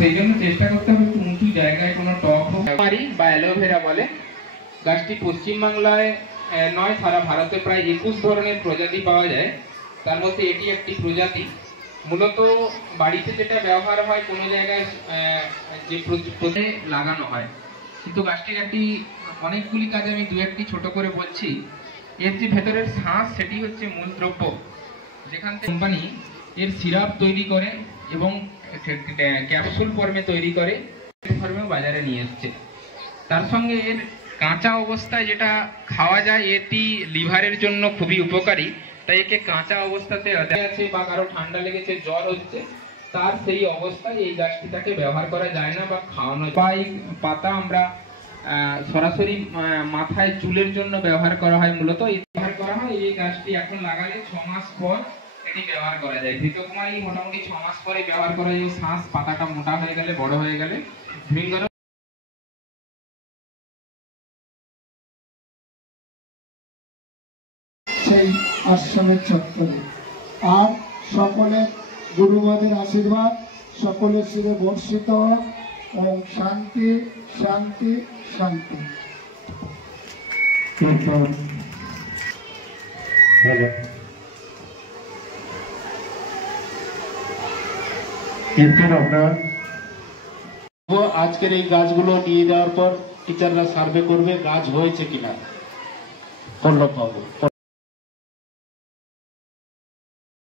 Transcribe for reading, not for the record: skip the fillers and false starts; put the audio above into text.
সেই জন্য চেষ্টা করতে হবে একটু উঁচু জায়গায় কোনো টব পারি বা অ্যালোভেরা বলে। গাছটি পশ্চিমবাংলায় নয়, সারা ভারতে প্রায় 21 ধরনের প্রজাতি পাওয়া যায়। তার মধ্যে এটি একটি প্রজাতি। মূলত বাড়িতে যেটা ব্যবহার হয় কোনো জায়গায় যে লাগানো হয়, কিন্তু গাছটির একটি অনেকগুলি কাজে আমি দু একটি ছোট করে বলছি। এর যে ভেতরের শ্বাস সেটি হচ্ছে মূল দ্রব্য, যেখান থেকে কোম্পানি এর সিরাপ তৈরি করে এবং ক্যাপসুল ফর্মে তৈরি করে ফর্মেও বাজারে নিয়ে এসছে। তার সঙ্গে এর কাঁচা অবস্থায় যেটা খাওয়া যায়, এটি লিভারের জন্য খুবই উপকারী। তাই একে কাঁচা অবস্থাতে আছে বা কারো ঠান্ডা লেগেছে, জ্বর হচ্ছে, তার সেই অবস্থায় এই গাছটিকে ব্যবহার করা যায় না বা খাওয়ানো যায়। পাতা আমরা সরাসরি মাথায় চুলের জন্য ব্যবহার করা হয়, মূলত ব্যবহার করা হয়। এই গাছটি এখন লাগালে 6 মাস পর এটি ব্যবহার করা যায়। ঘৃতকুমারী মোটামুটি 6 মাস পরে ব্যবহার করা যায়। শ্বাস পাতাটা মোটা হয়ে গেলে, বড় হয়ে গেলে ভৃঙ্গর সেই আশ্রমের চত্বরে। আর সকলের গুরুমাদের আশীর্বাদ সকলের শিরে বর্ষিত হোক। ওম শান্তি শান্তি শান্তি। আজকের এই গাছগুলো নিয়ে যাওয়ার পর টিচাররা সার্ভে করবে গাছ হয়েছে কিনা, করলো পাবো।